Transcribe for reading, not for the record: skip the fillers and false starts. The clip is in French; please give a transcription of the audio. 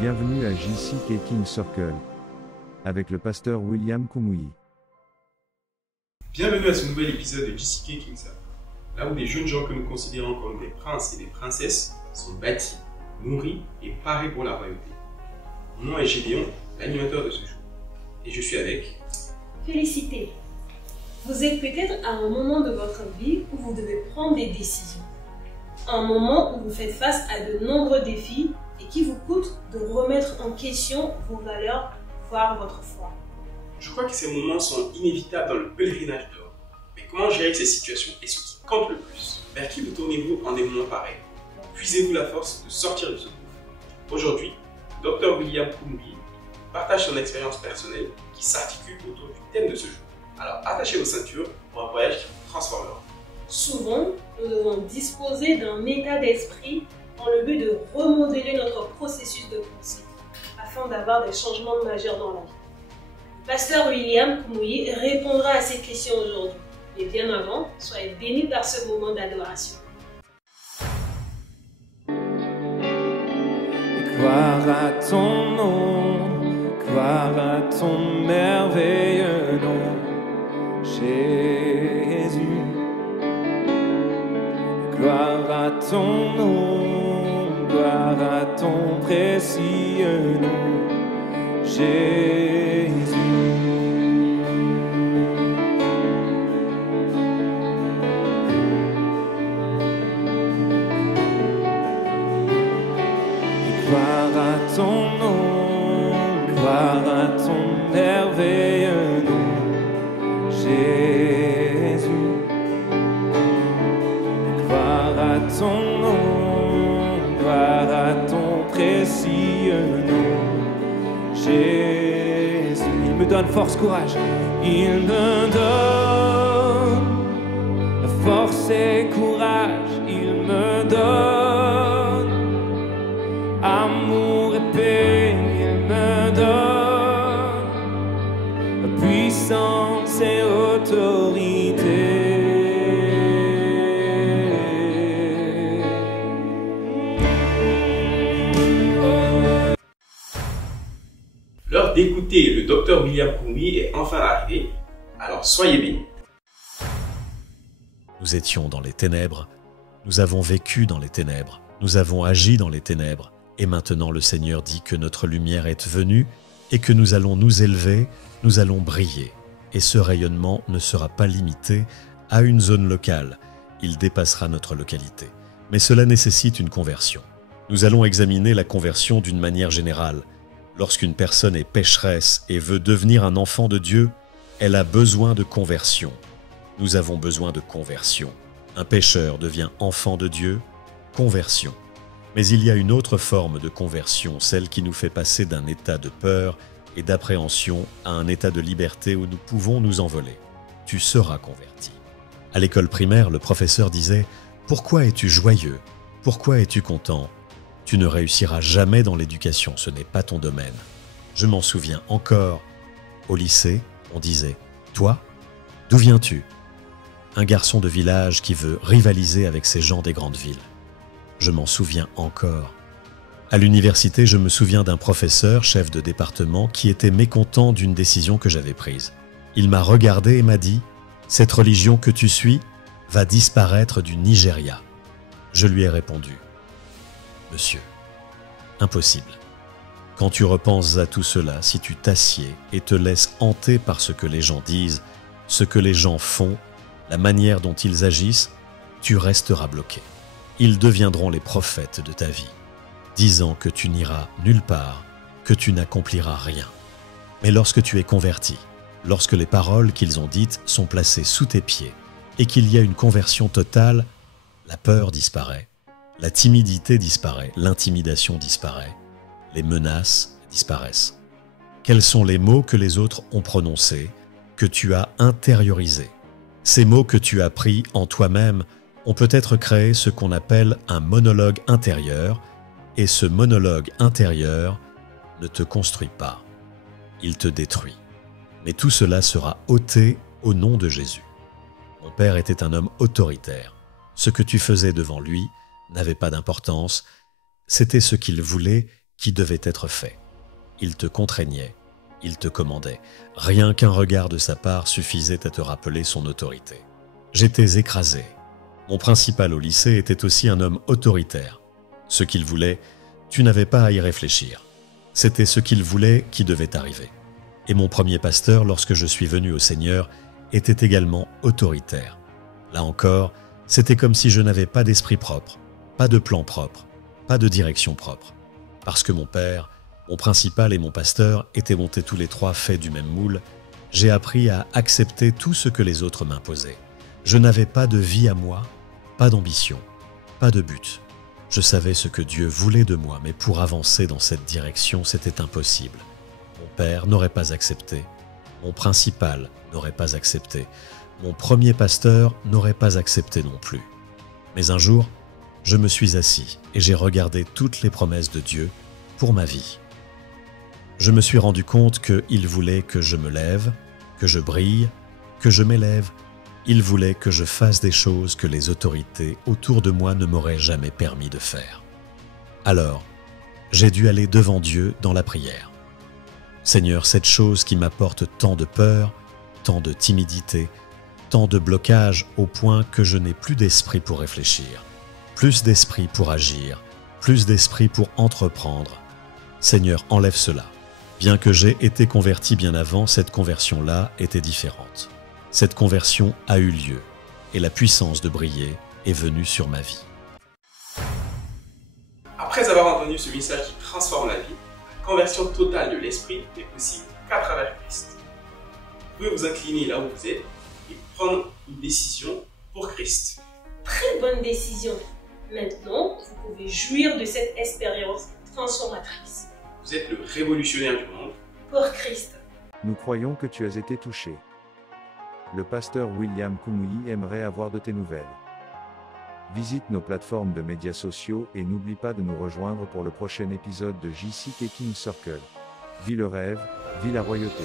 Bienvenue à JCK King Circle, avec le pasteur William Kumuyi. Bienvenue à ce nouvel épisode de JCK King Circle, là où des jeunes gens que nous considérons comme des princes et des princesses sont bâtis, nourris et parés pour la royauté. Mon nom est Gédéon, l'animateur de ce jour, et je suis avec... Félicité. Vous êtes peut-être à un moment de votre vie où vous devez prendre des décisions. Un moment où vous faites face à de nombreux défis et qui vous coûte de remettre en question vos valeurs, voire votre foi. Je crois que ces moments sont inévitables dans le pèlerinage d'or. Mais comment gérer ces situations et ce qui compte le plus? Vers qui vous tournez-vous en des moments pareils? Puisez-vous la force de sortir de ce gouffre? Aujourd'hui, Dr William Kumuyi partage son expérience personnelle qui s'articule autour du thème de ce jour. Alors attachez vos ceintures pour un voyage qui vous transformera. Souvent, nous devons disposer d'un état d'esprit dans le but de remodeler notre processus de pensée, afin d'avoir des changements majeurs dans la vie. Pasteur William Kumuyi répondra à ces questions aujourd'hui. Mais bien avant, soyez bénis par ce moment d'adoration. Gloire à ton nom, gloire à ton merveilleux nom, Jésus. Gloire à ton nom, gloire à ton précieux nom, Jésus. Gloire à ton nom, gloire à ton merveilleux nom, Jésus. Gloire à ton nom, gloire à ton précieux nom, Jésus. Il me donne force, courage. Il me donne force et courage. Il me donne amour et paix. Il me donne puissance et autorité. L'heure d'écouter le Dr William Kumuyi est enfin arrivée, alors soyez bénis. Nous étions dans les ténèbres, nous avons vécu dans les ténèbres, nous avons agi dans les ténèbres, et maintenant le Seigneur dit que notre lumière est venue et que nous allons nous élever, nous allons briller. Et ce rayonnement ne sera pas limité à une zone locale, il dépassera notre localité. Mais cela nécessite une conversion. Nous allons examiner la conversion d'une manière générale. Lorsqu'une personne est pécheresse et veut devenir un enfant de Dieu, elle a besoin de conversion. Nous avons besoin de conversion. Un pécheur devient enfant de Dieu, conversion. Mais il y a une autre forme de conversion, celle qui nous fait passer d'un état de peur et d'appréhension à un état de liberté où nous pouvons nous envoler. Tu seras converti. À l'école primaire, le professeur disait « Pourquoi es-tu joyeux? Pourquoi es-tu content? Tu ne réussiras jamais dans l'éducation, ce n'est pas ton domaine. » Je m'en souviens encore. Au lycée, on disait « Toi, d'où viens-tu » Un garçon de village qui veut rivaliser avec ces gens des grandes villes. Je m'en souviens encore. À l'université, je me souviens d'un professeur, chef de département, qui était mécontent d'une décision que j'avais prise. Il m'a regardé et m'a dit « Cette religion que tu suis va disparaître du Nigeria. » Je lui ai répondu « Monsieur, impossible. Quand tu repenses à tout cela, si tu t'assieds et te laisses hanter par ce que les gens disent, ce que les gens font, la manière dont ils agissent, tu resteras bloqué. Ils deviendront les prophètes de ta vie, disant que tu n'iras nulle part, que tu n'accompliras rien. Mais lorsque tu es converti, lorsque les paroles qu'ils ont dites sont placées sous tes pieds et qu'il y a une conversion totale, la peur disparaît, la timidité disparaît, l'intimidation disparaît, les menaces disparaissent. Quels sont les mots que les autres ont prononcés, que tu as intériorisés? Ces mots que tu as pris en toi-même ont peut-être créé ce qu'on appelle un monologue intérieur, et ce monologue intérieur ne te construit pas, il te détruit. Mais tout cela sera ôté au nom de Jésus. Mon père était un homme autoritaire. Ce que tu faisais devant lui n'avait pas d'importance, c'était ce qu'il voulait qui devait être fait. Il te contraignait, il te commandait. Rien qu'un regard de sa part suffisait à te rappeler son autorité. J'étais écrasé. Mon principal au lycée était aussi un homme autoritaire. Ce qu'il voulait, tu n'avais pas à y réfléchir. C'était ce qu'il voulait qui devait arriver. Et mon premier pasteur, lorsque je suis venu au Seigneur, était également autoritaire. Là encore, c'était comme si je n'avais pas d'esprit propre, pas de plan propre, pas de direction propre. Parce que mon père, mon principal et mon pasteur étaient montés tous les trois faits du même moule, j'ai appris à accepter tout ce que les autres m'imposaient. Je n'avais pas de vie à moi, pas d'ambition, pas de but. Je savais ce que Dieu voulait de moi, mais pour avancer dans cette direction, c'était impossible. Mon père n'aurait pas accepté, mon principal n'aurait pas accepté, mon premier pasteur n'aurait pas accepté non plus. Mais un jour, je me suis assis et j'ai regardé toutes les promesses de Dieu pour ma vie. Je me suis rendu compte qu'il voulait que je me lève, que je brille, que je m'élève. Il voulait que je fasse des choses que les autorités autour de moi ne m'auraient jamais permis de faire. Alors, j'ai dû aller devant Dieu dans la prière. Seigneur, cette chose qui m'apporte tant de peur, tant de timidité, tant de blocage au point que je n'ai plus d'esprit pour réfléchir, plus d'esprit pour agir, plus d'esprit pour entreprendre. Seigneur, enlève cela. Bien que j'ai été converti bien avant, cette conversion-là était différente. Cette conversion a eu lieu et la puissance de briller est venue sur ma vie. Après avoir entendu ce message qui transforme la vie, la conversion totale de l'esprit n'est possible qu'à travers Christ. Vous pouvez vous incliner là où vous êtes et prendre une décision pour Christ. Très bonne décision. Maintenant, vous pouvez jouir de cette expérience transformatrice. Vous êtes le révolutionnaire du monde. Pour Christ. Nous croyons que tu as été touché. Le pasteur William Kumuyi aimerait avoir de tes nouvelles. Visite nos plateformes de médias sociaux et n'oublie pas de nous rejoindre pour le prochain épisode de JC King Circle. Vis le rêve, vis la royauté.